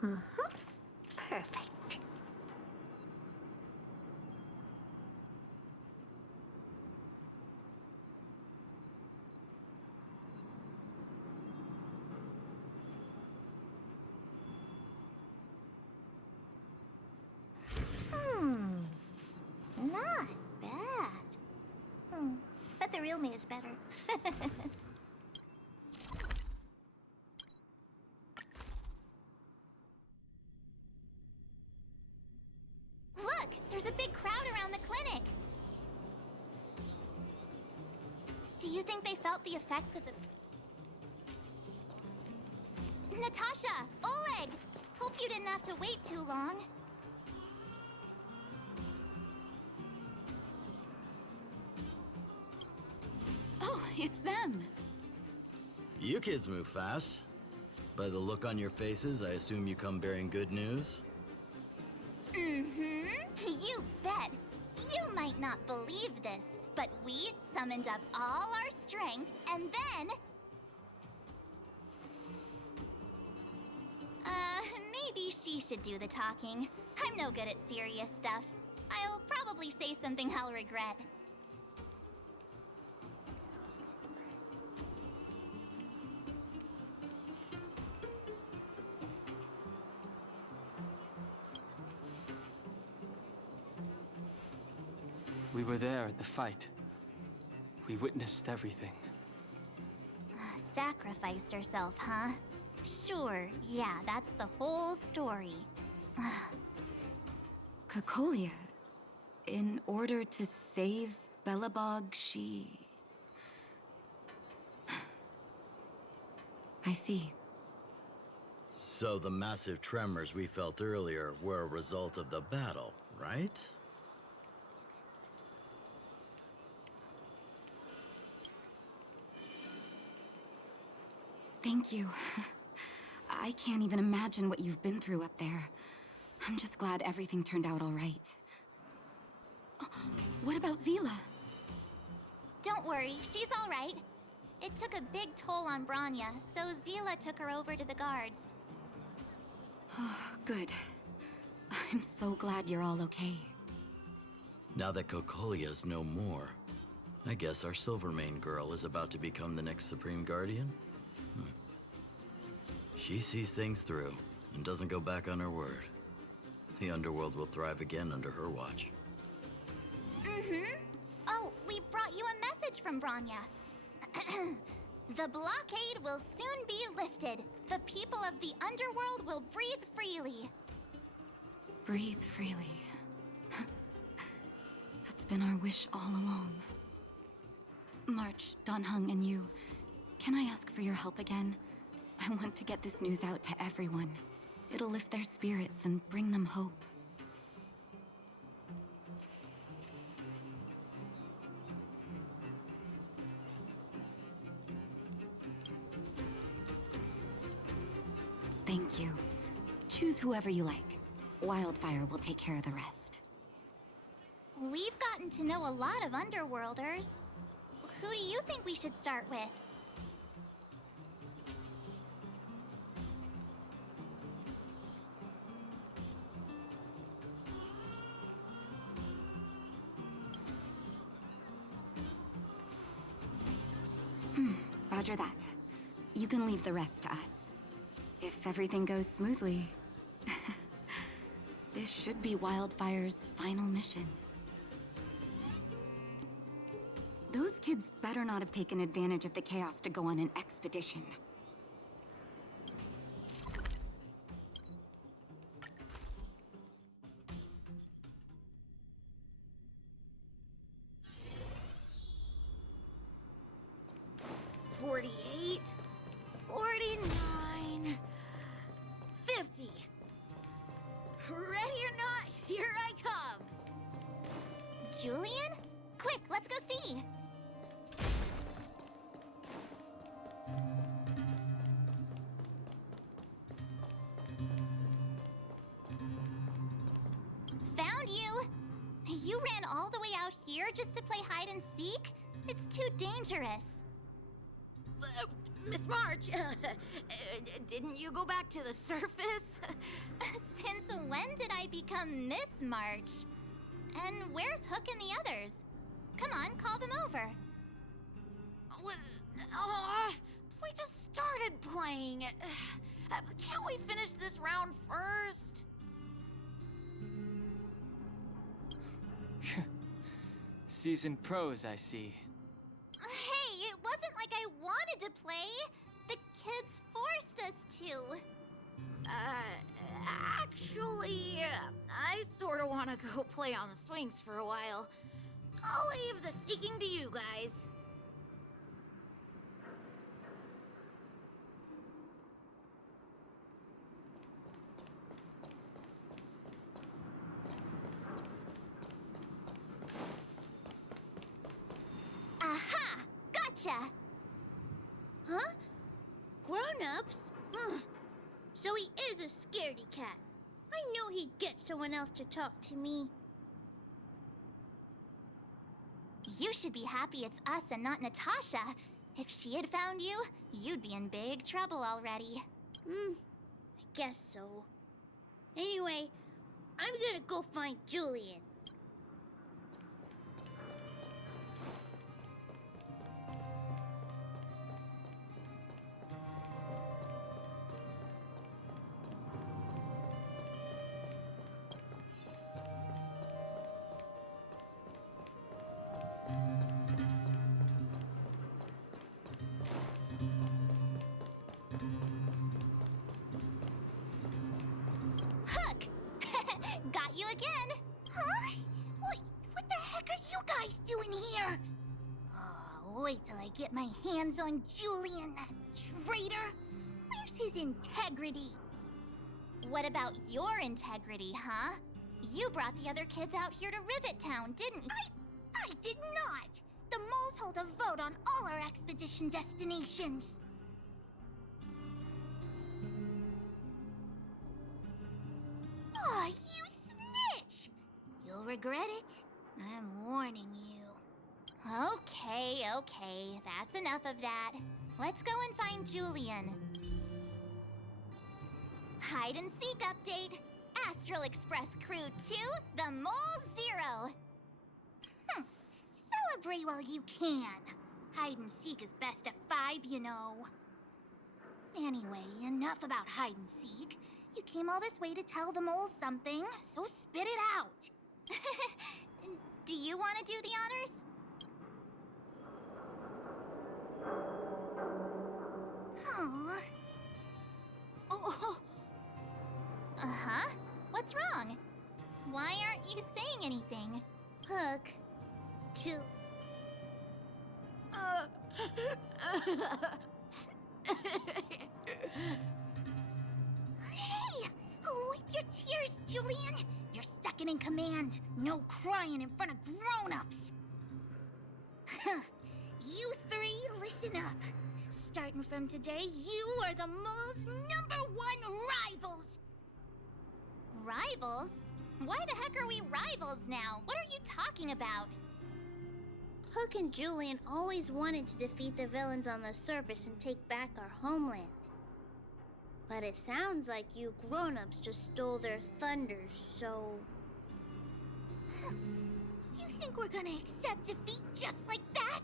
Perfect. Not bad. But the real me is better. Look, there's a big crowd around the clinic. Do you think they felt the effects of the... Natasha! Oleg! Hope you didn't have to wait too long. Oh, it's them. You kids move fast. By the look on your faces, I assume you come bearing good news? You bet. You might not believe this, but we summoned up all our strength and then... maybe she should do the talking. I'm no good at serious stuff. I'll probably say something I'll regret. We were there at the fight. We witnessed everything. Sacrificed herself, huh? Sure, yeah, that's the whole story. Kokolia, in order to save Belobog, she... I see. So the massive tremors we felt earlier were a result of the battle, right? Thank you. I can't even imagine what you've been through up there. I'm just glad everything turned out all right. Oh, what about Zila? Don't worry, she's all right. It took a big toll on Branya, so Zila took her over to the guards. Oh, good. I'm so glad you're all okay. Now that Kokolia's no more, I guess our Silvermane girl is about to become the next Supreme Guardian? She sees things through and doesn't go back on her word. The underworld will thrive again under her watch. Oh, we brought you a message from Branya. The blockade will soon be lifted. The people of the underworld will breathe freely. Breathe freely. That's been our wish all along. March, Donhung, and you, can I ask for your help again? I want to get this news out to everyone. It'll lift their spirits and bring them hope. Thank you. Choose whoever you like. Wildfire will take care of the rest. We've gotten to know a lot of underworlders. Who do you think we should start with? Roger that. You can leave the rest to us. If everything goes smoothly, this should be Wildfire's final mission. Those kids better not have taken advantage of the chaos to go on an expedition. Ready or not, here I come! Julian? Quick, let's go see! Found you! You ran all the way out here just to play hide and seek? It's too dangerous. Miss March, didn't you go back to the surface? Since when did I become Miss March? And where's Hook and the others? Come on, call them over. We just started playing. Can't we finish this round first? Seasoned pros, I see. Hey, it wasn't like I wanted to play. The kids forced us to. Actually, I sort of want to go play on the swings for a while. I'll leave the seeking to you guys. Aha! Gotcha! Huh? Grown-ups? So he is a scaredy cat. I knew he'd get someone else to talk to me. You should be happy it's us and not Natasha. If she had found you, you'd be in big trouble already. I guess so. Anyway, I'm gonna go find Julian. Hook! Got you again! Huh? What the heck are you guys doing here? Oh, wait till I get my hands on Julian, that traitor. Where's his integrity? What about your integrity, huh? You brought the other kids out here to Rivet Town, didn't you? I did not. The moles hold a vote on all our expedition destinations. Aw, you snitch! You'll regret it. I'm warning you. Okay, that's enough of that. Let's go and find Julian. Hide and seek update. Astral Express Crew 2, the Mole 0. Celebrate while you can. Hide and seek is best of 5, you know. Anyway, enough about hide and seek. You came all this way to tell the moles something, so spit it out. Do you want to do the honors? Aw. Oh. Uh-huh. What's wrong? Why aren't you saying anything? Hook. Hey! Wipe your tears, Julian! You're second in command. No crying in front of grown-ups. You three, listen up. Starting from today, you are the mole's #1 rivals! Rivals? Why the heck are we rivals now? What are you talking about? Hook and Julian always wanted to defeat the villains on the surface and take back our homeland. But it sounds like you grown-ups just stole their thunder, so... You think we're gonna accept defeat just like that?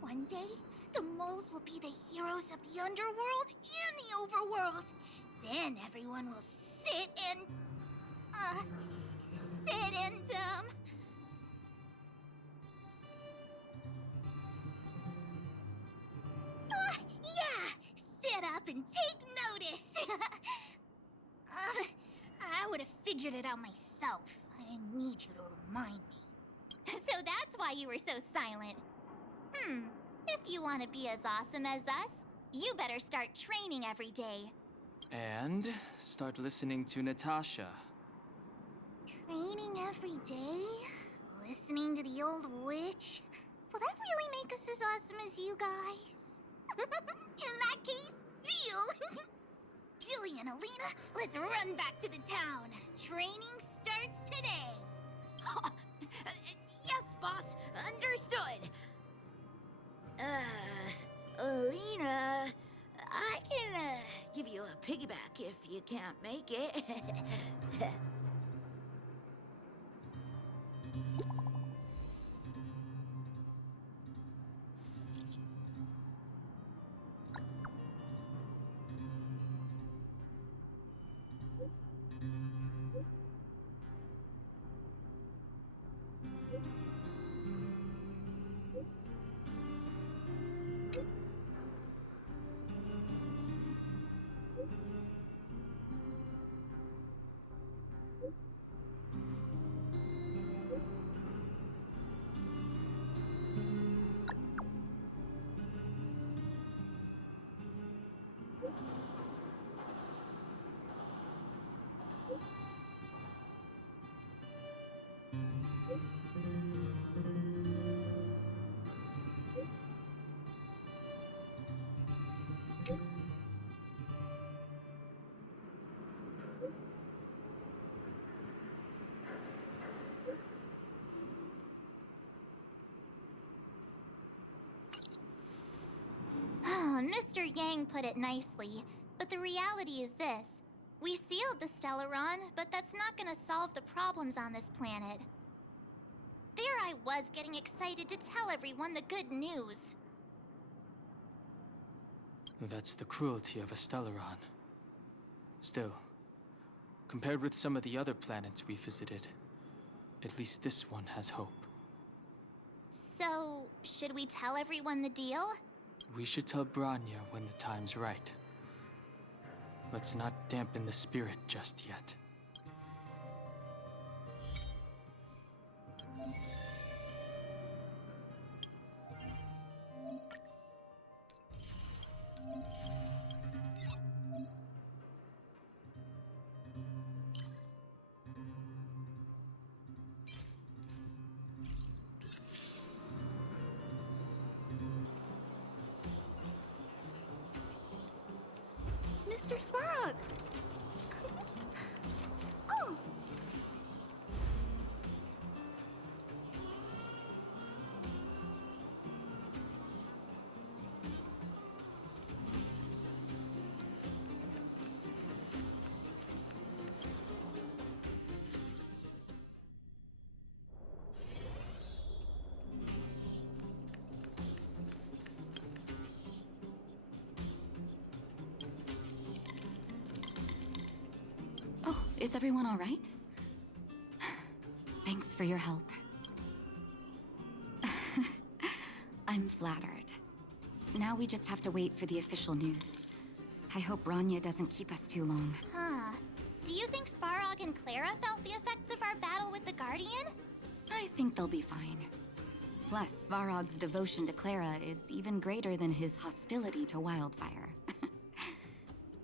One day, the moles will be the heroes of the underworld and the overworld. Then everyone will sit and... yeah! Sit up and take notice! I would have figured it out myself. I didn't need you to remind me. So that's why you were so silent. If you want to be as awesome as us, you better start training every day. And start listening to Natasha. Training every day? Listening to the old witch? Will that really make us as awesome as you guys? In that case, deal! Julie and Alina, let's run back to the town. Training starts today. Yes, boss. Understood. Alina. piggyback if you can't make it. Mr. Yang put it nicely, but the reality is this. We sealed the Stellaron, but that's not gonna solve the problems on this planet. There I was getting excited to tell everyone the good news. That's the cruelty of a Stellaron. Still, compared with some of the other planets we visited, at least this one has hope. So, should we tell everyone the deal? We should tell Bronya when the time's right. Let's not dampen the spirit just yet. Mr. Svarog! Oh! Oh, is everyone all right? Thanks for your help. I'm flattered. Now we just have to wait for the official news. I hope Bronya doesn't keep us too long. Huh. Do you think Svarog and Clara felt the effects of our battle with the Guardian? I think they'll be fine. Plus, Svarog's devotion to Clara is even greater than his hostility to Wildfire.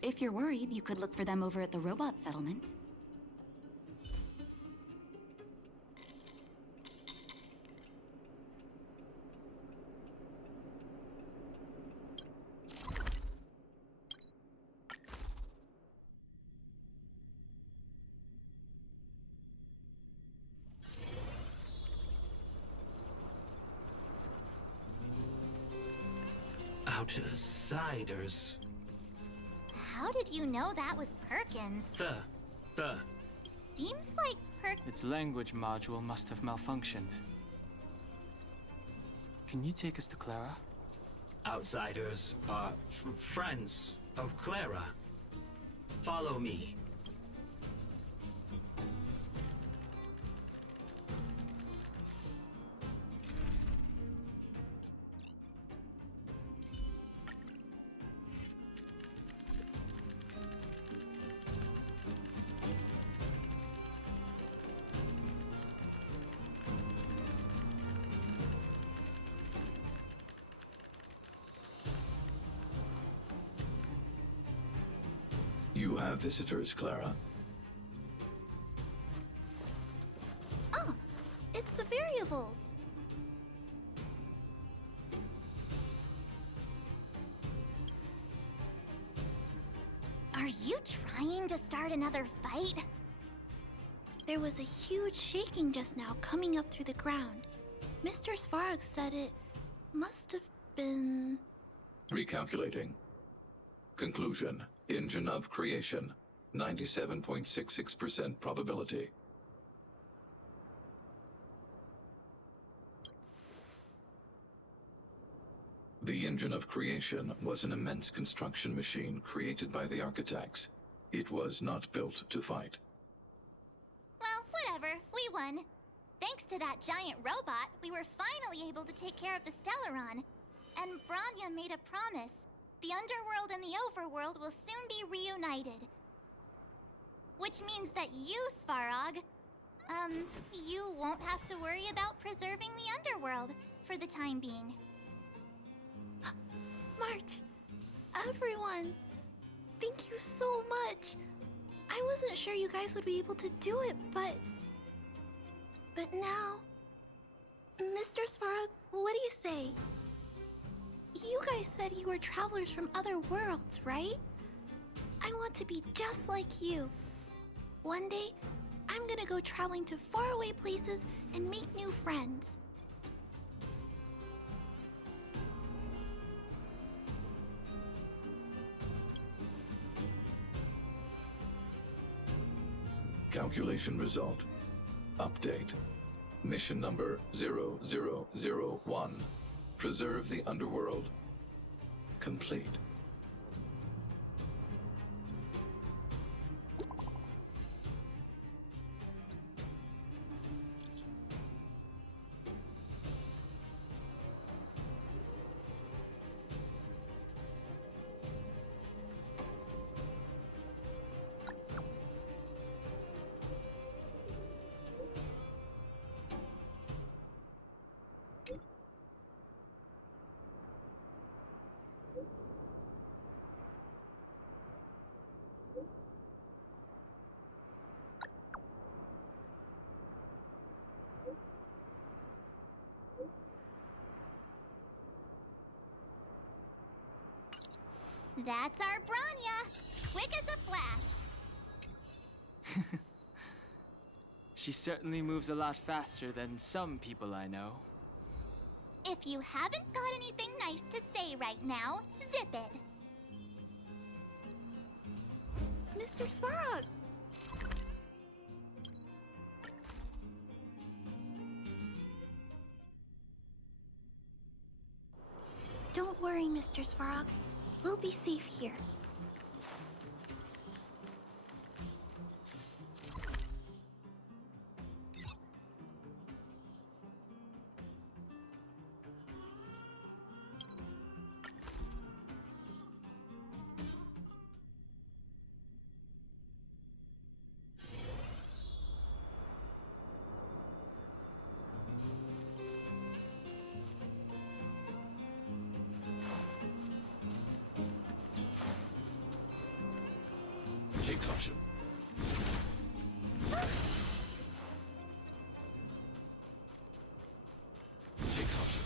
If you're worried, you could look for them over at the robot settlement. Outsiders. How did you know that was Perkins? The. Seems like Its language module must have malfunctioned. Can you take us to Clara? Outsiders are friends of Clara. Follow me. You have visitors, Clara. Oh, it's the variables. Are you trying to start another fight? There was a huge shaking just now coming up through the ground. Mr. Svarog said it must have been... Recalculating. Conclusion. Engine of creation. 97.66% probability. The engine of creation was an immense construction machine created by the architects. It was not built to fight. Well, whatever. We won. Thanks to that giant robot, we were finally able to take care of the Stellaron. And Branya made a promise. The underworld and the overworld will soon be reunited. Which means that you, Svarog, you won't have to worry about preserving the underworld for the time being. March, everyone, thank you so much. I wasn't sure you guys would be able to do it, but now, Mr. Svarog, what do you say? You guys said you were travelers from other worlds, right? I want to be just like you. One day, I'm gonna go traveling to faraway places and make new friends. Calculation result. Update. Mission number 0001. Preserve the underworld. Complete. That's our Branya! Quick as a flash! She certainly moves a lot faster than some people I know. If you haven't got anything nice to say right now, zip it! Mr. Svarog! Don't worry, Mr. Svarog. We'll be safe here. Take caution. Take caution.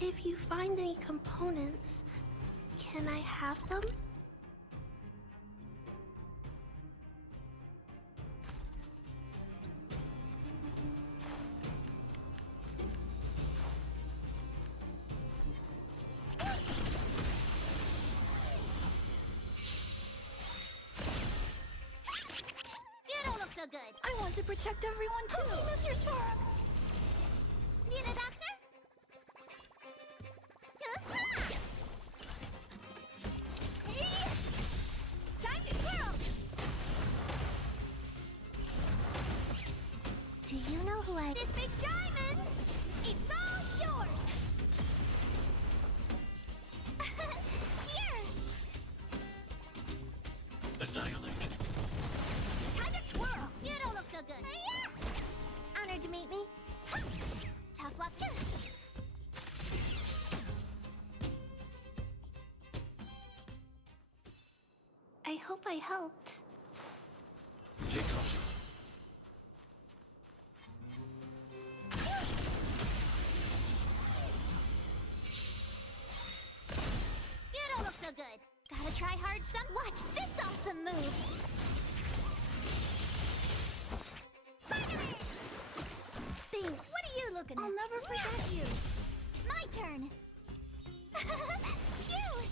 If you find any components, can I have them? You don't look so good. I want to protect everyone too. Mr. Svarog! Need a doctor? Hey! Time to twirl! Do you know who I... This big diamond! It's all yours! Here! Annihilate. Time to twirl! You don't look so good. Yeah! Honored to meet me. Ha! Tough luck. hope I helped. Take off. You don't look so good. Gotta try hard some. Watch this awesome move. Spider-Man! Thanks. What are you looking at? I'll never forget you. My turn. Cute.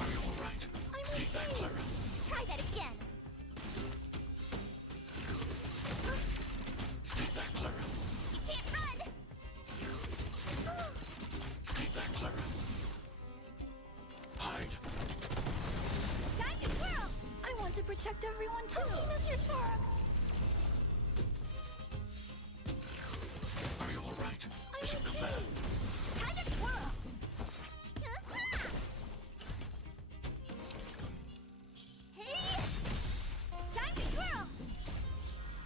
Are you all right? Stay back, Clara. Try that again. Stay back, Clara. You can't run. Stay back, Clara. Hide. Time to twirl! I want to protect everyone too. Mr. Sora. Are you all right? Is your command? Time to twirl! Hey! Time to twirl!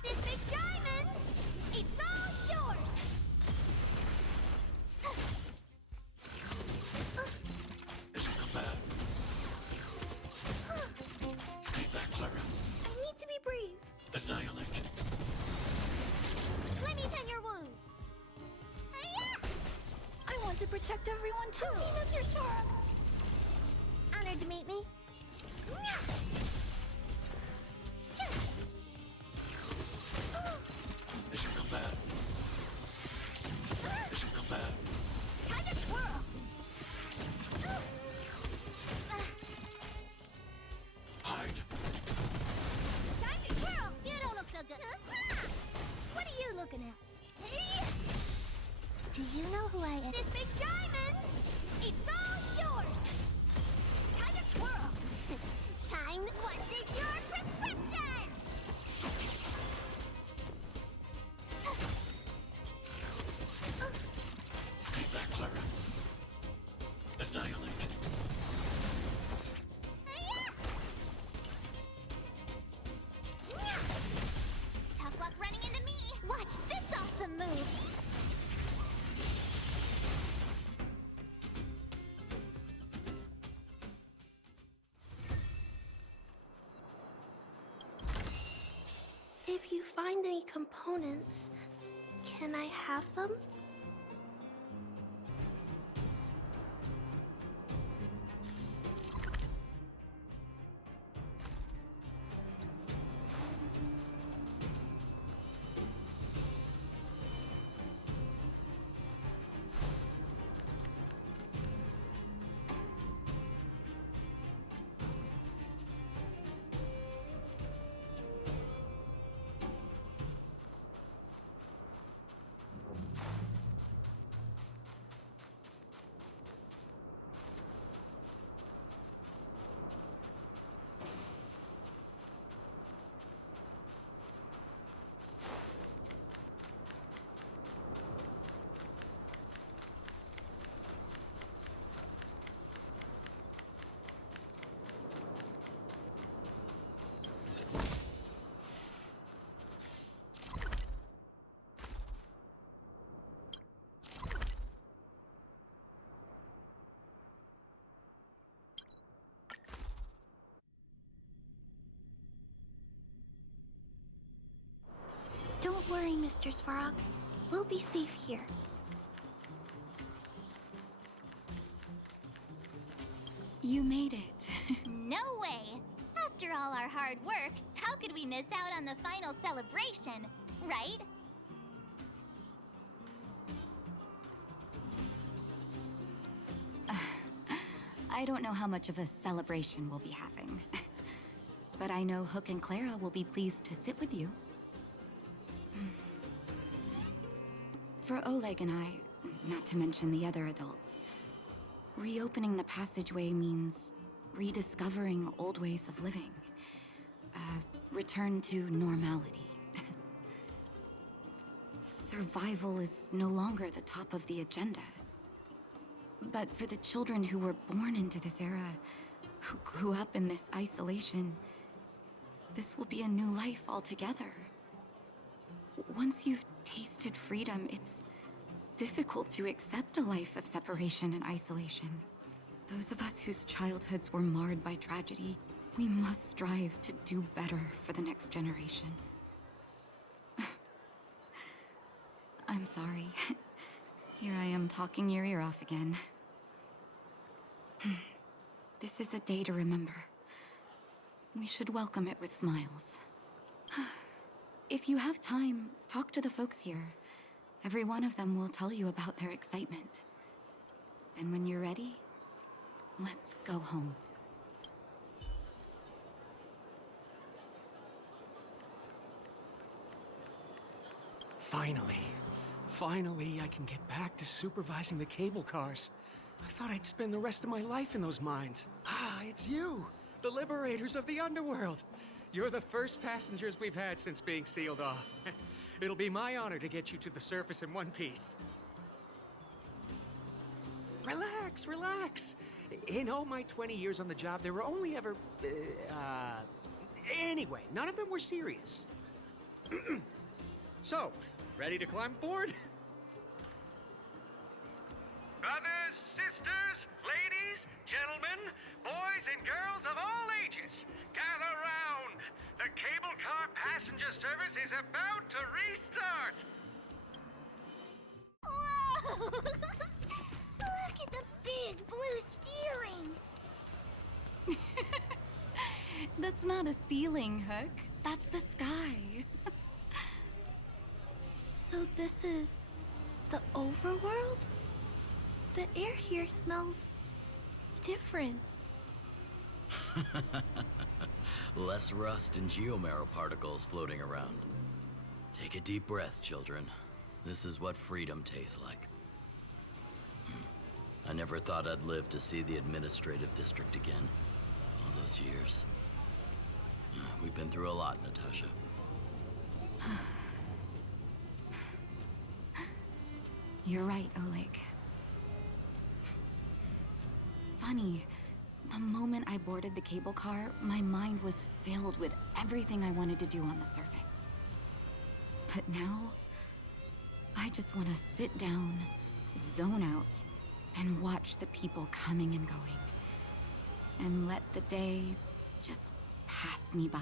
This big diamond! It's all yours! Is your command? Stay back, Clara. I need to be brave. Annihilate. Let me tend your wounds. Hi-ya! I want to protect everyone too. Mr. Sora. Honored to meet me. Is your command? Is your command? Time to twirl! Hide. Time to twirl! You don't look so good. What are you looking at? Hey! Do you know who I am? This big diamond! It's all yours! Time to twirl! Time? What's in your prescription? Stay back, Clara. Annihilate. Tough luck running into me. Watch this awesome move. If you find any components, can I have them? Don't worry, Mr. Svarog. We'll be safe here. You made it. No way. After all our hard work, how could we miss out on the final celebration, right? I don't know how much of a celebration we'll be having. But I know Hook and Clara will be pleased to sit with you. For Oleg and I, not to mention the other adults, reopening the passageway means rediscovering old ways of living. Return to normality. Survival is no longer the top of the agenda. But for the children who were born into this era, who grew up in this isolation, this will be a new life altogether. Once you've tasted freedom, it's difficult to accept a life of separation and isolation. Those of us whose childhoods were marred by tragedy, we must strive to do better for the next generation. I'm sorry. Here I am talking your ear off again. This is a day to remember. We should welcome it with smiles. If you have time, talk to the folks here. Every one of them will tell you about their excitement. Then when you're ready, let's go home. Finally, I can get back to supervising the cable cars. I thought I'd spend the rest of my life in those mines. Ah, it's you, the liberators of the underworld. You're the first passengers we've had since being sealed off. It'll be my honor to get you to the surface in one piece. Relax, relax. In all my 20 years on the job, there were only ever... Anyway, none of them were serious. So, ready to climb aboard? Brothers, sisters, ladies, gentlemen, boys and girls of all ages, gather round. The cable car passenger service is about to restart. Whoa! Look at the big blue ceiling. That's not a ceiling, Hook. That's the sky. So this is the overworld? The air here smells different. Less rust and geomarrow particles floating around. Take a deep breath, children. This is what freedom tastes like. I never thought I'd live to see the administrative district again. All those years. We've been through a lot, Natasha. You're right, Oleg. It's funny. The moment I boarded the cable car, my mind was filled with everything I wanted to do on the surface. But now, I just want to sit down, zone out, and watch the people coming and going. And let the day just pass me by.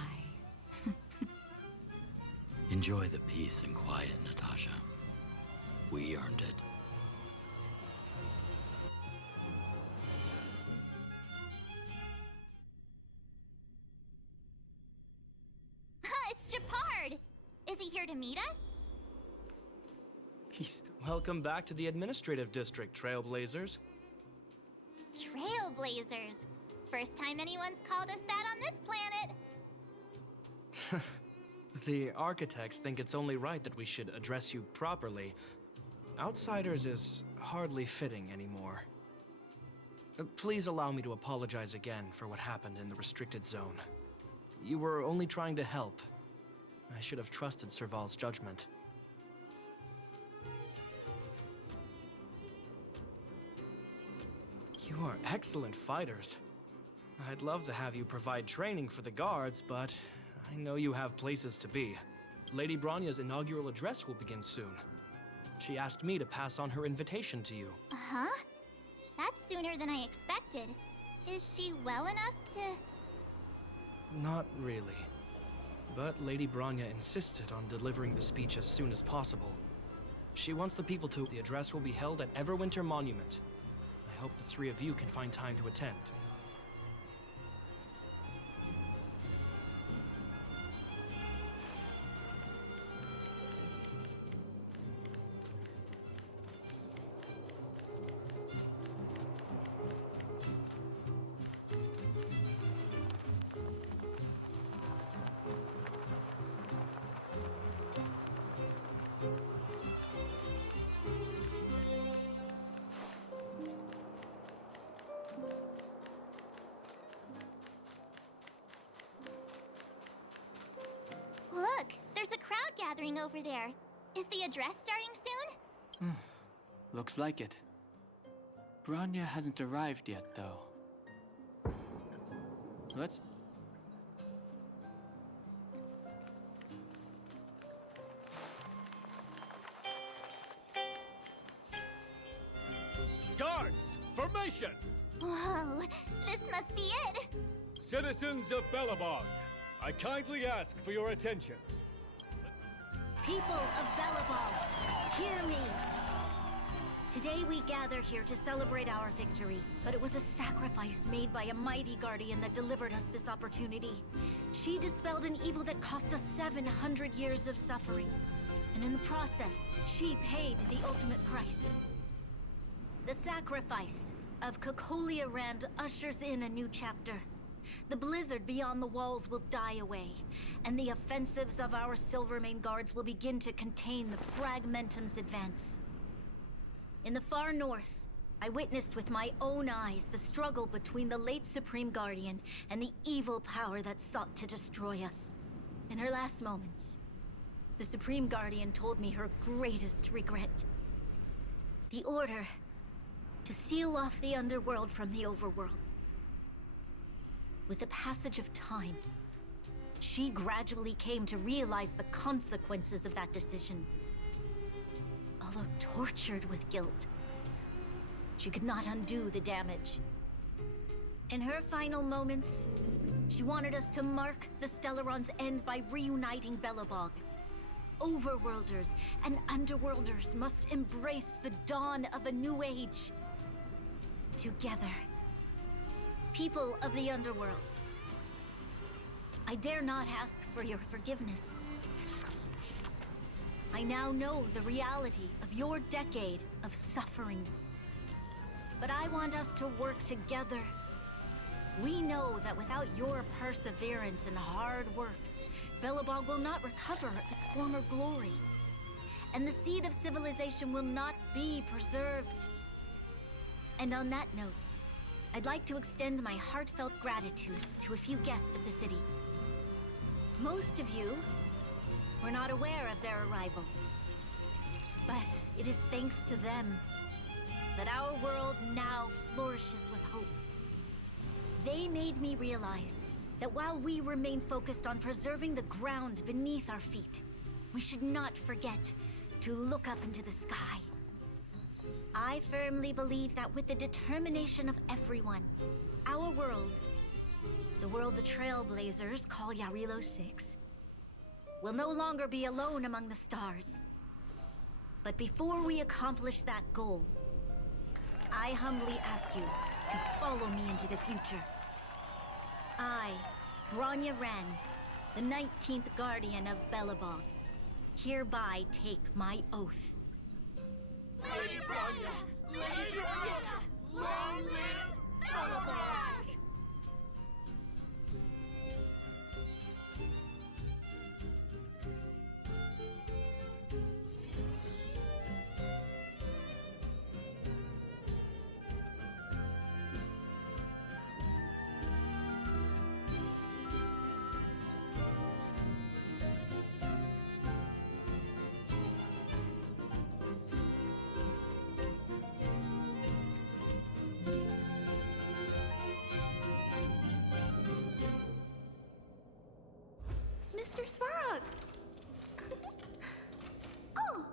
Enjoy the peace and quiet, Natasha. We earned it. It's Japard! Is he here to meet us? Welcome back to the administrative district, Trailblazers. Trailblazers. First time anyone's called us that on this planet. The architects think it's only right that we should address you properly. Outsiders is hardly fitting anymore. Please allow me to apologize again for what happened in the restricted zone. You were only trying to help. I should have trusted Serval's judgment. You are excellent fighters. I'd love to have you provide training for the guards, but I know you have places to be. Lady Bronya's inaugural address will begin soon. She asked me to pass on her invitation to you. Uh-huh. That's sooner than I expected. Is she well enough to... Not really. But Lady Bronya insisted on delivering the speech as soon as possible. She wants the people to... The address will be held at Everwinter Monument. I hope the three of you can find time to attend. Look, there's a crowd gathering over there. Is the address starting soon? Looks like it. Bronya hasn't arrived yet, though. Let's... Guards, formation! Whoa, this must be it. Citizens of Belobog, I kindly ask for your attention. People of Belobog, hear me! Today we gather here to celebrate our victory, but it was a sacrifice made by a mighty guardian that delivered us this opportunity. She dispelled an evil that cost us 700 years of suffering, and in the process, she paid the ultimate price. The sacrifice of Cocolia Rand ushers in a new chapter. The blizzard beyond the walls will die away, and the offensives of our Silvermane guards will begin to contain the Fragmentum's advance. In the far north, I witnessed with my own eyes the struggle between the late Supreme Guardian and the evil power that sought to destroy us. In her last moments, the Supreme Guardian told me her greatest regret. The order to seal off the underworld from the overworld. With the passage of time, she gradually came to realize the consequences of that decision. Although tortured with guilt, she could not undo the damage. In her final moments, she wanted us to mark the Stellaron's end by reuniting Belobog. Overworlders and underworlders must embrace the dawn of a new age. Together. People of the underworld, I dare not ask for your forgiveness. I now know the reality of your decade of suffering. But I want us to work together. We know that without your perseverance and hard work, Belobog will not recover its former glory. And the seed of civilization will not be preserved. And on that note, I'd like to extend my heartfelt gratitude to a few guests of the city. Most of you were not aware of their arrival. But it is thanks to them that our world now flourishes with hope. They made me realize that while we remain focused on preserving the ground beneath our feet, we should not forget to look up into the sky. I firmly believe that with the determination of everyone, our world, the world the Trailblazers call Yarilo 6, will no longer be alone among the stars. But before we accomplish that goal, I humbly ask you to follow me into the future. I, Bronya Rand, the 19th Guardian of Belobog, hereby take my oath. Lady Bronya! Lady Bronya! Long live Belobog! Mr. Svarog! Oh!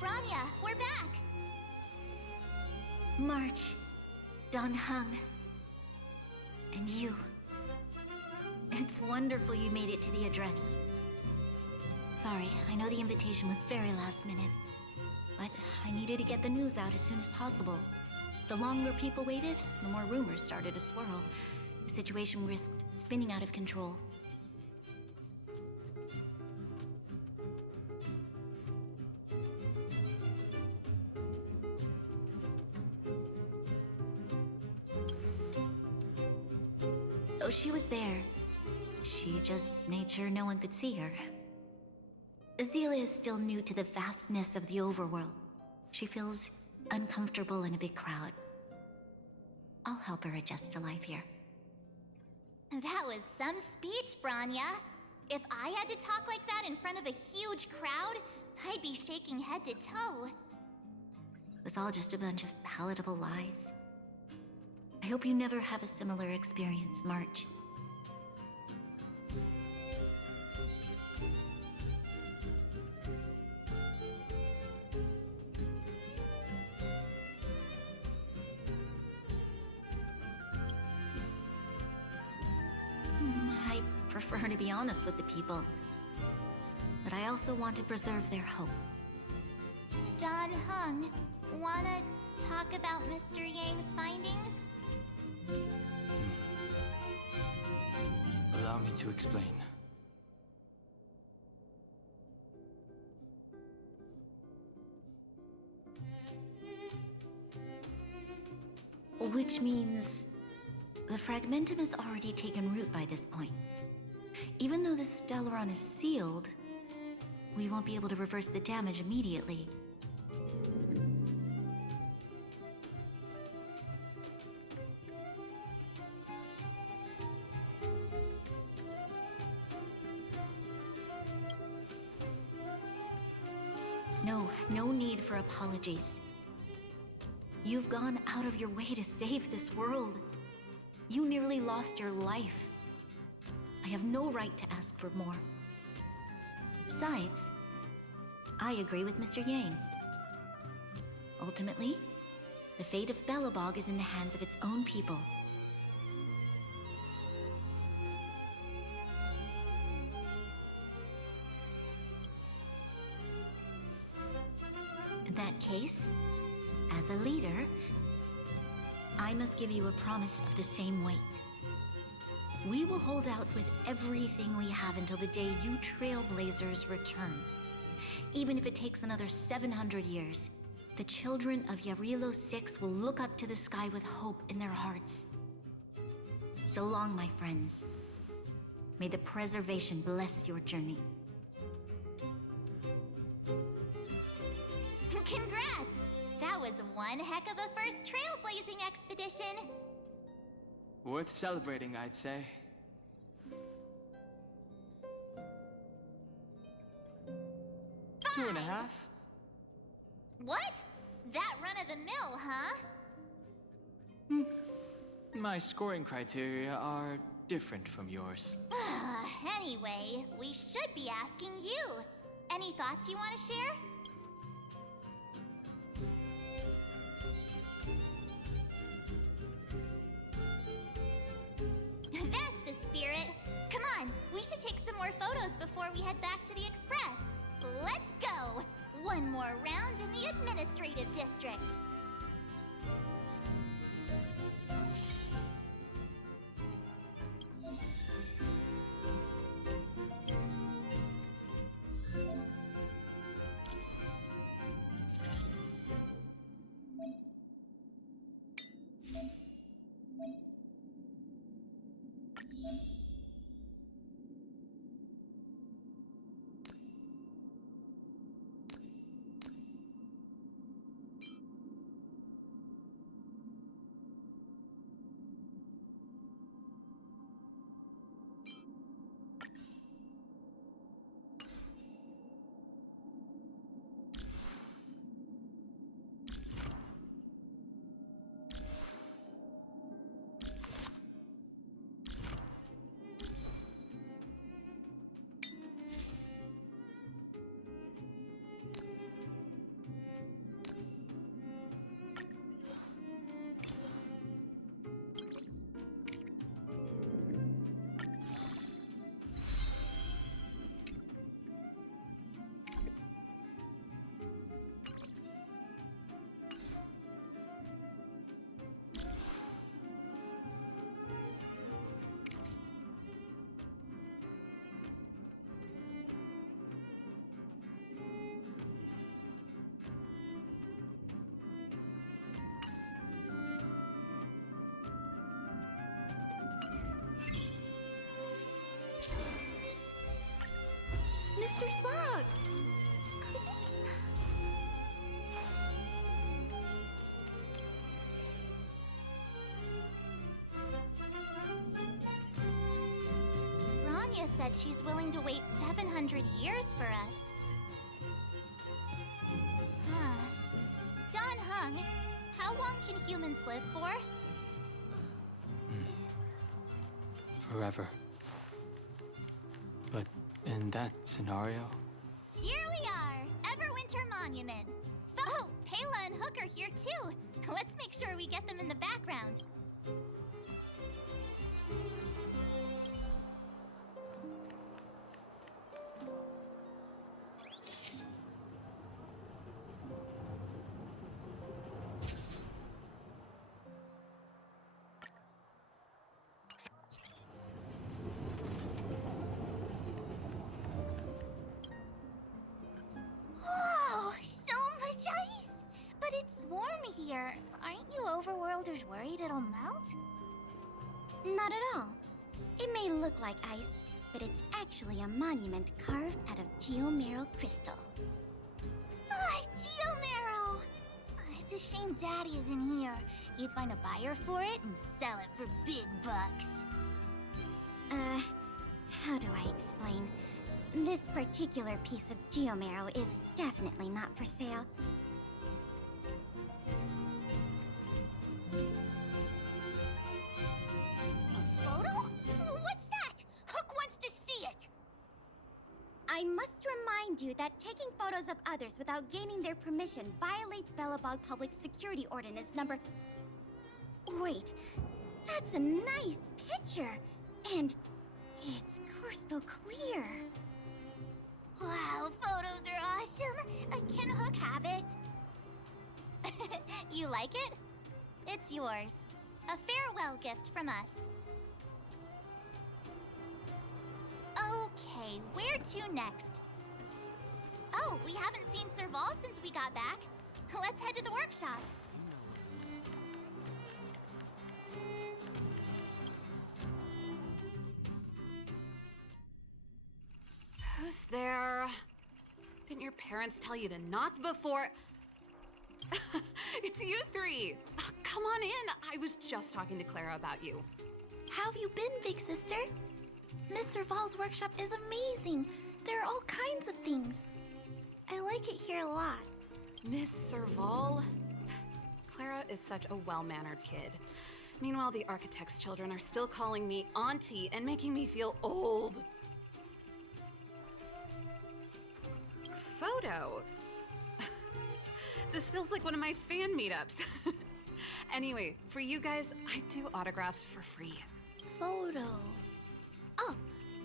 Bronya, we're back. March, Don Hung, and you. It's wonderful you made it to the address. Sorry, I know the invitation was very last minute, but I needed to get the news out as soon as possible. The longer people waited, the more rumors started to swirl. The situation risked spinning out of control. Oh, she was there. She just made sure no one could see her. Azela is still new to the vastness of the overworld. She feels uncomfortable in a big crowd. I'll help her adjust to life here. That was some speech, Bronya. If I had to talk like that in front of a huge crowd, I'd be shaking head to toe. It was all just a bunch of palatable lies. I hope you never have a similar experience, March. I prefer to be honest with the people. But I also want to preserve their hope. Don Hung, wanna talk about Mr. Yang's findings? Allow me to explain. Which means the fragmentum has already taken root by this point. Even though the Stellaron is sealed, we won't be able to reverse the damage immediately. No need for apologies. You've gone out of your way to save this world. You nearly lost your life. I have no right to ask for more. Besides, I agree with Mr. Yang. Ultimately, the fate of Belobog is in the hands of its own people. In that case, as a leader, I must give you a promise of the same weight. We will hold out with everything we have until the day you Trailblazers return. Even if it takes another 700 years, the children of Yarilo 6 will look up to the sky with hope in their hearts. So long, my friends. May the preservation bless your journey. Congrats! That was one heck of a first trailblazing expedition! Worth celebrating, I'd say. Fine. 2.5? What? That run-of-the-mill, huh? My scoring criteria are different from yours. Anyway, we should be asking you. Any thoughts you want to share? That's the spirit. Come on, we should take some more photos before we head back to the Express. Let's go! One more round in the administrative district. Mr. Svarog! Rania said she's willing to wait 700 years for us. Huh. Don Hung, how long can humans live for? Forever. But in that scenario... Here we are! Everwinter Monument! Oh, Pela and Hook are here too! Let's make sure we get them in the background. it'll melt? Not at all. It may look like ice, but it's actually a monument carved out of geomeral crystal. Ah, Geomarrow! It's a shame Daddy isn't here. He'd find a buyer for it and sell it for big bucks. How do I explain? This particular piece of geomarrow is definitely not for sale. A photo? What's that? Hook wants to see it! I must remind you that taking photos of others without gaining their permission violates Belobog Public Security Ordinance number... Wait, that's a nice picture! And it's crystal clear. Wow, photos are awesome! Can Hook have it? You like it? It's yours. A farewell gift from us. Okay, where to next? Oh, we haven't seen Serval since we got back. Let's head to the workshop. Who's there? Didn't your parents tell you to knock before? It's you three. Come on in. I was just talking to Clara about you. How have you been, big sister? Miss Serval's workshop is amazing. There are all kinds of things. I like it here a lot. Miss Serval? Clara is such a well-mannered kid. Meanwhile, the architect's children are still calling me auntie and making me feel old. Photo? This feels like one of my fan meetups. Anyway, for you guys, I do autographs for free. Photo. Oh,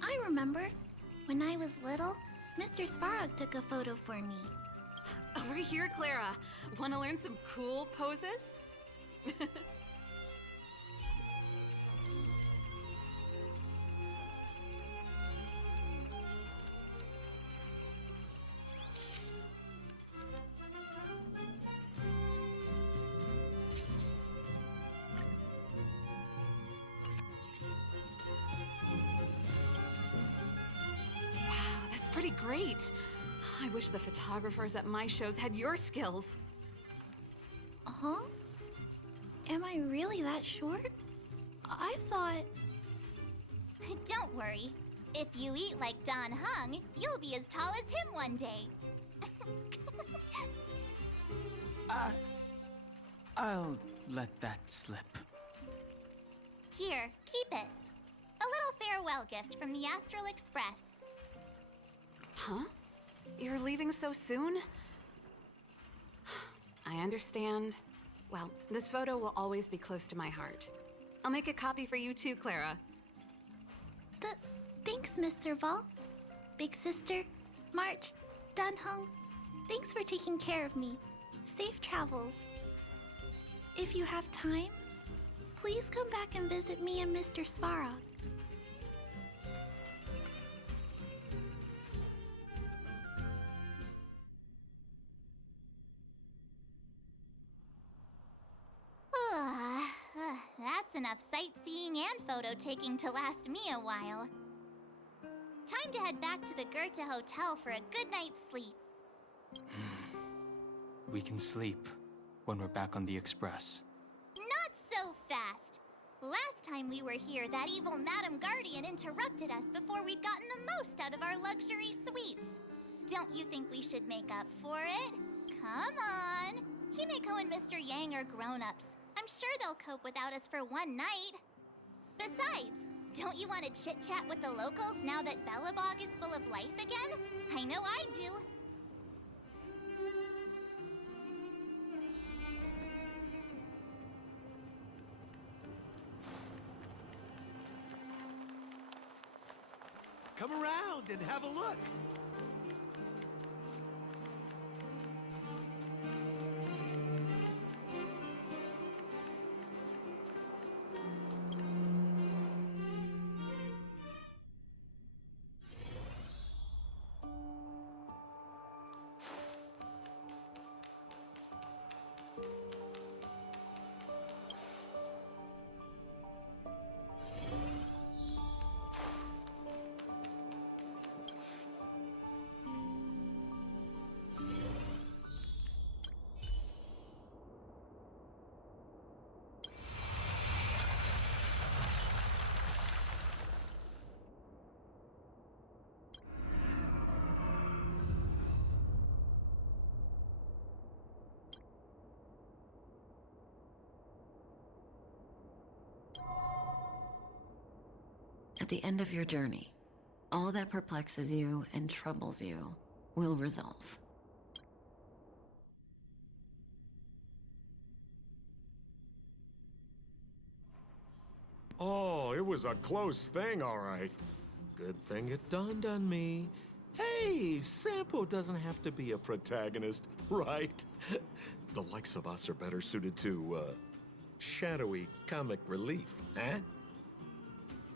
I remember. When I was little, Mr. Svarog took a photo for me. Over here, Clara. Want to learn some cool poses? Pretty great. I wish the photographers at my shows had your skills. Huh? Am I really that short? I thought... Don't worry. If you eat like Don Hung, you'll be as tall as him one day. I'll let that slip. Here, keep it. A little farewell gift from the Astral Express. Huh? You're leaving so soon? I understand. Well, this photo will always be close to my heart. I'll make a copy for you too, Clara. Thanks, Miss Serval. Big sister, March, Danhung, thanks for taking care of me. Safe travels. If you have time, please come back and visit me and Mr. Svarog. That's enough sightseeing and photo taking to last me a while. Time to head back to the Goethe Hotel for a good night's sleep. We can sleep when we're back on the Express. Not so fast. Last time we were here, that evil Madam Guardian interrupted us before we'd gotten the most out of our luxury suites. Don't you think we should make up for it? Come on. Himeko and Mr. Yang are grown-ups. I'm sure they'll cope without us for one night. Besides, don't you want to chit-chat with the locals now that Belobog is full of life again? I know I do. Come around and have a look. At the end of your journey, all that perplexes you and troubles you will resolve. Oh, it was a close thing, all right. Good thing it dawned on me. Hey, Sampo doesn't have to be a protagonist, right? The likes of us are better suited to, shadowy comic relief, eh?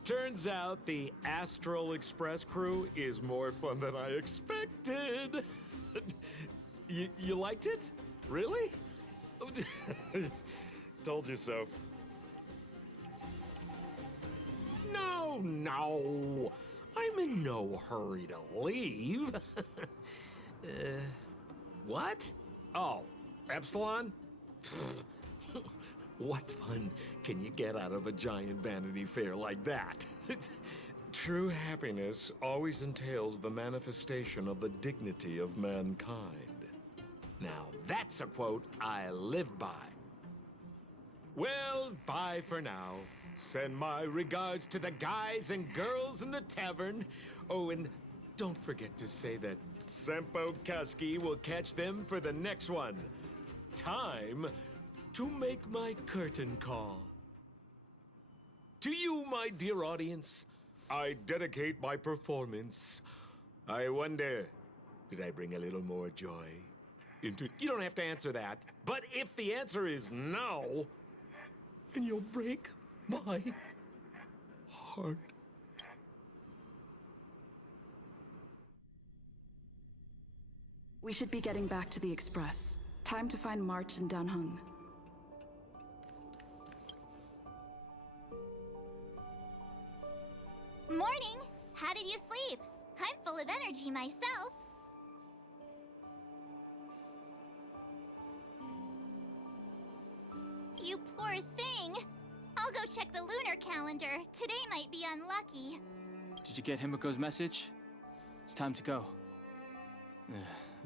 Turns out the Astral Express crew is more fun than I expected. You liked it? Really? Told you so. No. I'm in no hurry to leave. What? Oh, Epsilon? What fun can you get out of a giant Vanity Fair like that? True happiness always entails the manifestation of the dignity of mankind. Now, that's a quote I live by. Well, bye for now. Send my regards to the guys and girls in the tavern. Oh, and don't forget to say that Sampo Kaski will catch them for the next one. Time to make my curtain call. To you, my dear audience, I dedicate my performance. I wonder, did I bring a little more joy into... You don't have to answer that, but if the answer is no, then you'll break my heart. We should be getting back to the Express. Time to find March and Danhung. Morning! How did you sleep? I'm full of energy myself. You poor thing. I'll go check the lunar calendar. Today might be unlucky. Did you get Himiko's message? It's time to go.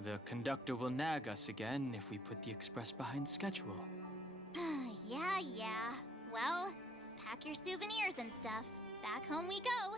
The conductor will nag us again if we put the express behind schedule. Yeah. Well, pack your souvenirs and stuff. Back home we go.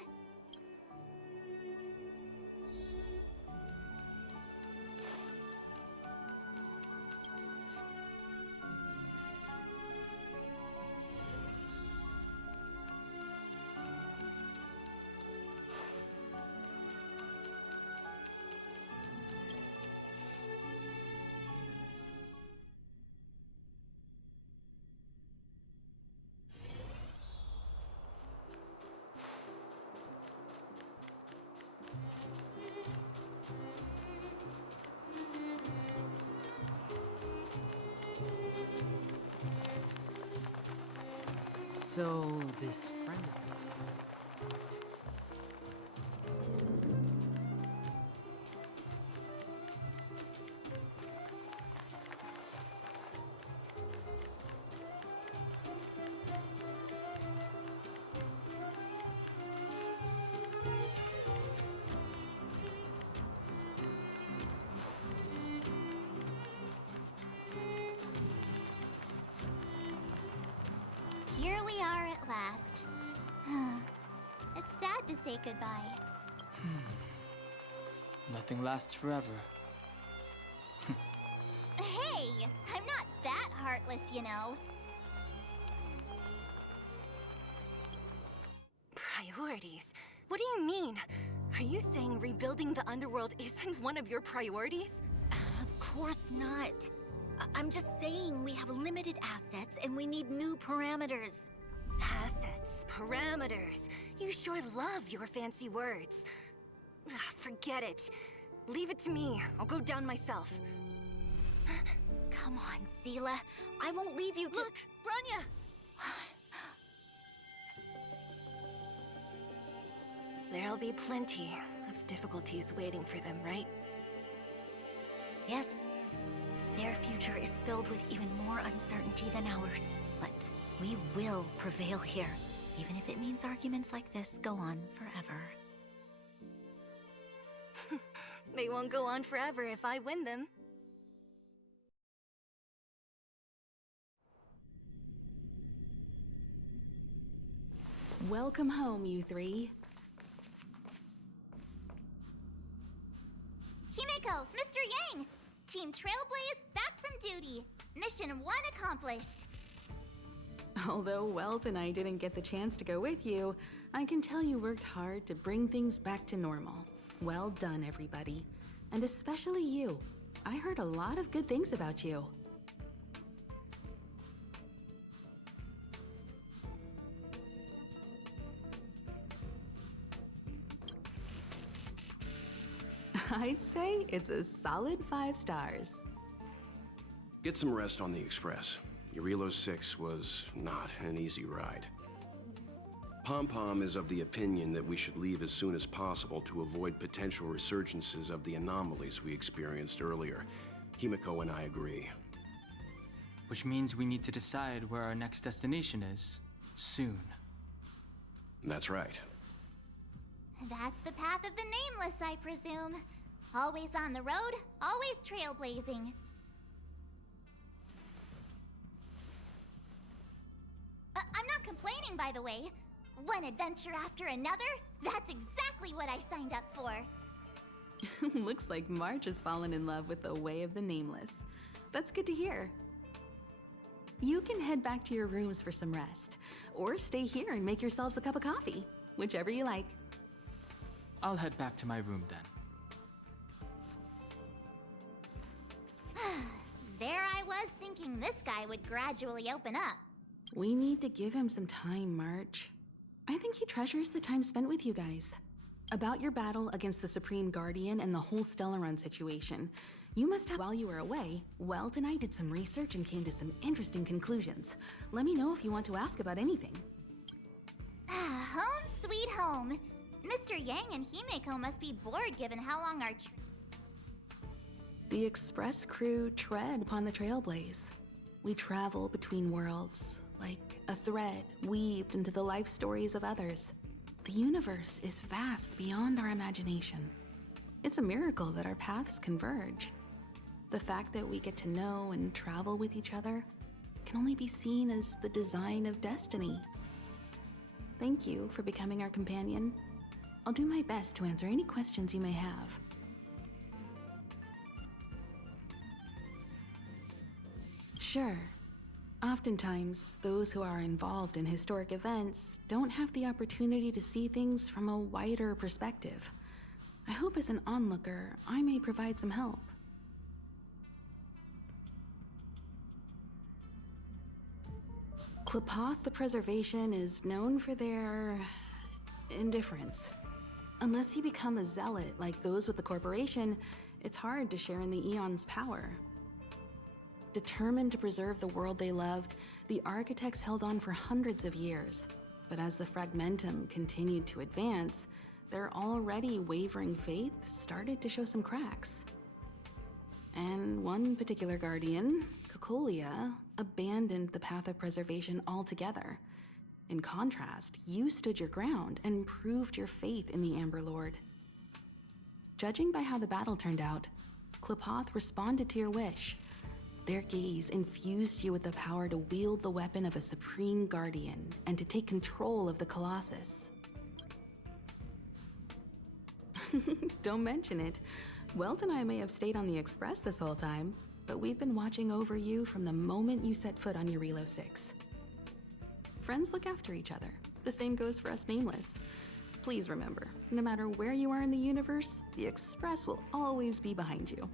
So, this friend of Here we are at last. It's sad to say goodbye. Nothing lasts forever. Hey, I'm not that heartless, you know. Priorities? What do you mean? Are you saying rebuilding the underworld isn't one of your priorities? Of course not. I'm just saying we have limited assets and we need new parameters. Assets, parameters. You sure love your fancy words. Forget it. Leave it to me. I'll go down myself. Come on, Seela. I won't leave you to— Look, Branya! There'll be plenty of difficulties waiting for them, right? Yes. Their future is filled with even more uncertainty than ours. But we will prevail here, even if it means arguments like this go on forever. They won't go on forever if I win them. Welcome home, you three. Himiko, Mr. Yang! Team Trailblaze back from duty. Mission 1 accomplished. Although Welt and I didn't get the chance to go with you, I can tell you worked hard to bring things back to normal. Well done, everybody. And especially you. I heard a lot of good things about you. I'd say it's a solid 5 stars. Get some rest on the Express. Eurilo 6 was not an easy ride. Pom-Pom is of the opinion that we should leave as soon as possible to avoid potential resurgences of the anomalies we experienced earlier. Himiko and I agree. Which means we need to decide where our next destination is, soon. That's right. That's the path of the Nameless, I presume. Always on the road, always trailblazing. I'm not complaining, by the way. One adventure after another, that's exactly what I signed up for. Looks like March has fallen in love with the way of the Nameless. That's good to hear. You can head back to your rooms for some rest, or stay here and make yourselves a cup of coffee, whichever you like. I'll head back to my room then. There I was thinking this guy would gradually open up. We need to give him some time, March. I think he treasures the time spent with you guys. About your battle against the Supreme Guardian and the whole Stellaron situation, you must have— While you were away, Welt and I did some research and came to some interesting conclusions. Let me know if you want to ask about anything. Home sweet home. Mr. Yang and Himiko must be bored given how long our The Express crew tread upon the Trailblaze. We travel between worlds, like a thread weaved into the life stories of others. The universe is vast beyond our imagination. It's a miracle that our paths converge. The fact that we get to know and travel with each other can only be seen as the design of destiny. Thank you for becoming our companion. I'll do my best to answer any questions you may have. Sure. Oftentimes, those who are involved in historic events don't have the opportunity to see things from a wider perspective. I hope as an onlooker, I may provide some help. Klapoth the Preservation is known for their indifference. Unless you become a zealot like those with the corporation, it's hard to share in the Eon's power. Determined to preserve the world they loved, the architects held on for hundreds of years. But as the Fragmentum continued to advance, their already wavering faith started to show some cracks. And one particular guardian, Cocolia, abandoned the path of preservation altogether. In contrast, you stood your ground and proved your faith in the Amber Lord. Judging by how the battle turned out, Klapoth responded to your wish. Their gaze infused you with the power to wield the weapon of a supreme guardian and to take control of the Colossus. Don't mention it. Welt and I may have stayed on the Express this whole time, but we've been watching over you from the moment you set foot on Eurilo 6. Friends look after each other. The same goes for us Nameless. Please remember, no matter where you are in the universe, the Express will always be behind you.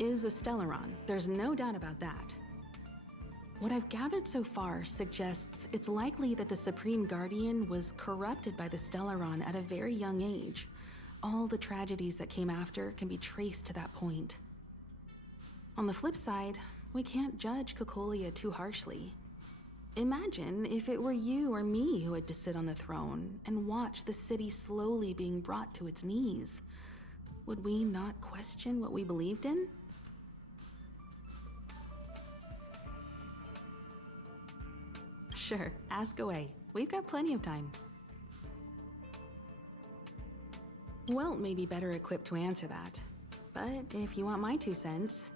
Is a Stellaron. There's no doubt about that. What I've gathered so far suggests it's likely that the Supreme Guardian was corrupted by the Stellaron at a very young age. All the tragedies that came after can be traced to that point. On the flip side, we can't judge Cocolia too harshly. Imagine if it were you or me who had to sit on the throne and watch the city slowly being brought to its knees. Would we not question what we believed in? Sure, ask away. We've got plenty of time. Welt may be better equipped to answer that, but if you want my 2 cents,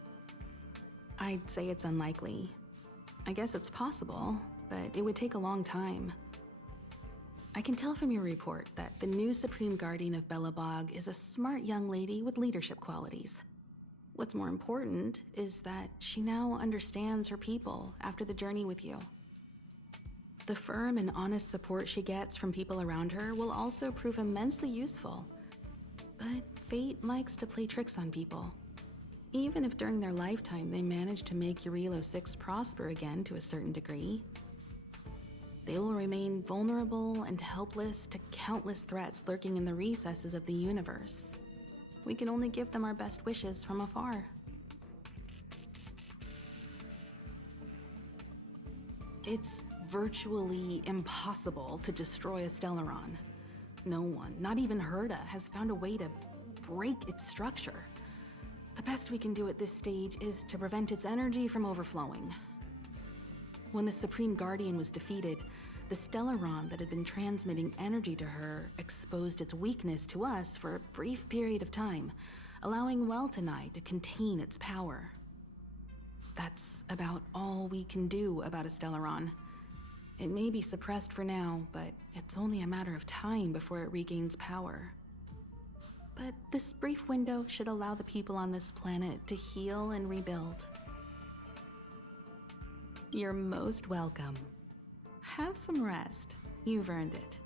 I'd say it's unlikely. I guess it's possible, but it would take a long time. I can tell from your report that the new Supreme Guardian of Belobog is a smart young lady with leadership qualities. What's more important is that she now understands her people after the journey with you. The firm and honest support she gets from people around her will also prove immensely useful. But fate likes to play tricks on people. Even if during their lifetime they manage to make Eurilo 6 prosper again to a certain degree, they will remain vulnerable and helpless to countless threats lurking in the recesses of the universe. We can only give them our best wishes from afar. It's virtually impossible to destroy a Stellaron. No one, not even Herda, has found a way to break its structure. The best we can do at this stage is to prevent its energy from overflowing. When the Supreme Guardian was defeated, the Stellaron that had been transmitting energy to her exposed its weakness to us for a brief period of time, allowing Welt and I to contain its power. That's about all we can do about a Stellaron. It may be suppressed for now, but it's only a matter of time before it regains power. But this brief window should allow the people on this planet to heal and rebuild. You're most welcome. Have some rest. You've earned it.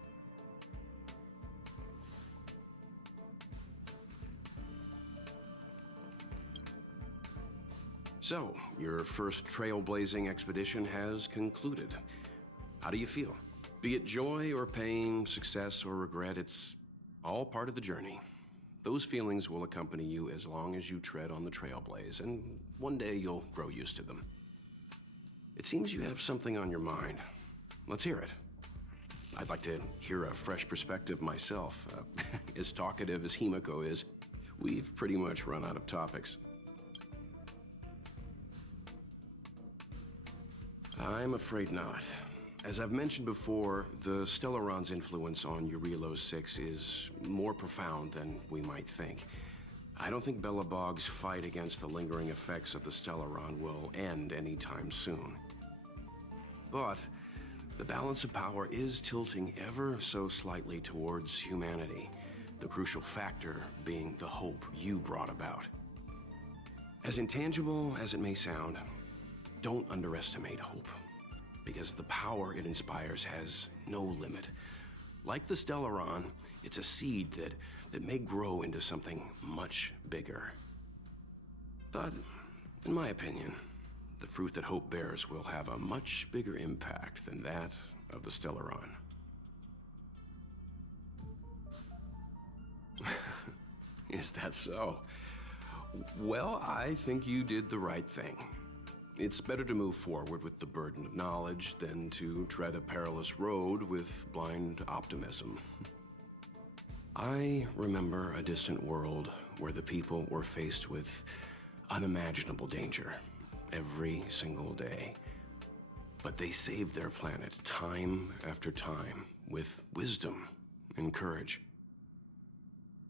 So, your first trailblazing expedition has concluded. How do you feel? Be it joy or pain, success or regret, it's all part of the journey. Those feelings will accompany you as long as you tread on the trailblaze, and one day you'll grow used to them. It seems you have something on your mind. Let's hear it. I'd like to hear a fresh perspective myself. As talkative as Himiko is, we've pretty much run out of topics. I'm afraid not. As I've mentioned before, the Stellaron's influence on Eurilo 6 is more profound than we might think. I don't think Belobog's fight against the lingering effects of the Stellaron will end anytime soon. But the balance of power is tilting ever so slightly towards humanity, the crucial factor being the hope you brought about. As intangible as it may sound, don't underestimate hope, because the power it inspires has no limit. Like the Stellaron, it's a seed that may grow into something much bigger. But, in my opinion, the fruit that hope bears will have a much bigger impact than that of the Stellaron. Is that so? Well, I think you did the right thing. It's better to move forward with the burden of knowledge than to tread a perilous road with blind optimism. I remember a distant world where the people were faced with unimaginable danger every single day. But they saved their planet time after time with wisdom and courage.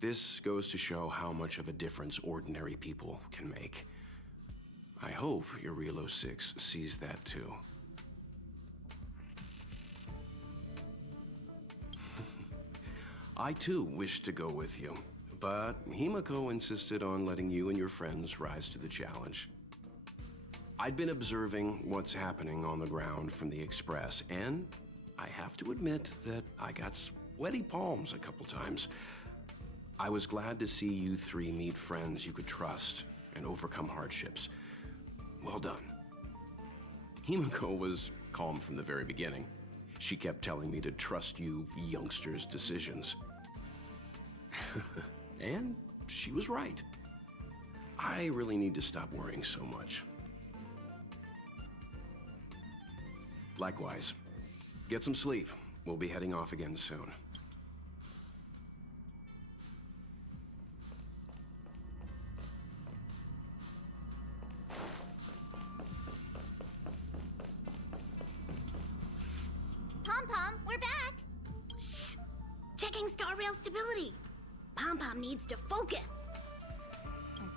This goes to show how much of a difference ordinary people can make. I hope Eurilo 6 sees that too. I too wish to go with you, but Himiko insisted on letting you and your friends rise to the challenge. I'd been observing what's happening on the ground from the Express, and I have to admit that I got sweaty palms a couple times. I was glad to see you three meet friends you could trust and overcome hardships. Well done. Himiko was calm from the very beginning. She kept telling me to trust you youngsters' decisions. And she was right. I really need to stop worrying so much. Likewise. Get some sleep. We'll be heading off again soon. Pom-Pom, we're back! Shh! Checking Star Rail stability! Pom-Pom needs to focus!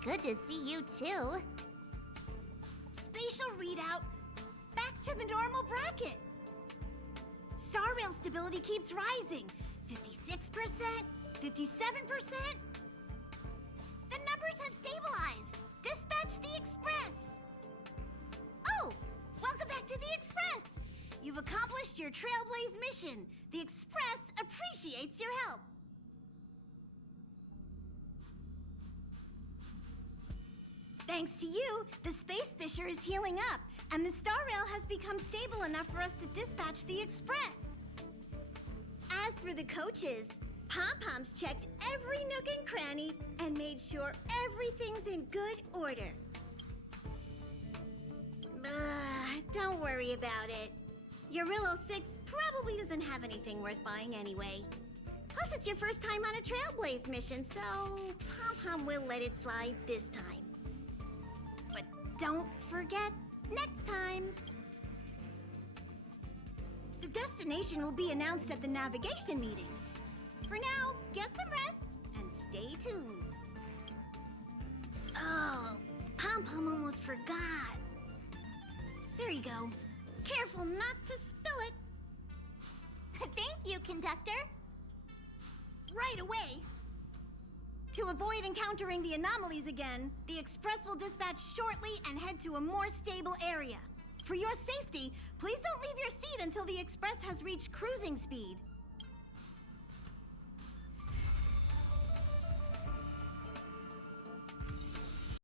Good to see you too. Spatial readout. Back to the normal bracket. Star Rail stability keeps rising. 56%, 57%. The numbers have stabilized. Dispatch the Express. Oh, welcome back to the Express. You've accomplished your Trailblaze mission. The Express appreciates your help. Thanks to you, the Space Fisher is healing up, and the Star Rail has become stable enough for us to dispatch the Express. As for the coaches, Pom-Pom's checked every nook and cranny and made sure everything's in good order. Don't worry about it. Your Rillo 6 probably doesn't have anything worth buying anyway. Plus, it's your first time on a Trailblaze mission, so Pom-Pom will let it slide this time. But don't forget, next time. The destination will be announced at the navigation meeting. For now, get some rest and stay tuned. Oh, Pom-Pom almost forgot. There you go. Careful not to spill it. Thank you, conductor. Right away. To avoid encountering the anomalies again, the Express will dispatch shortly and head to a more stable area. For your safety, please don't leave your seat until the Express has reached cruising speed.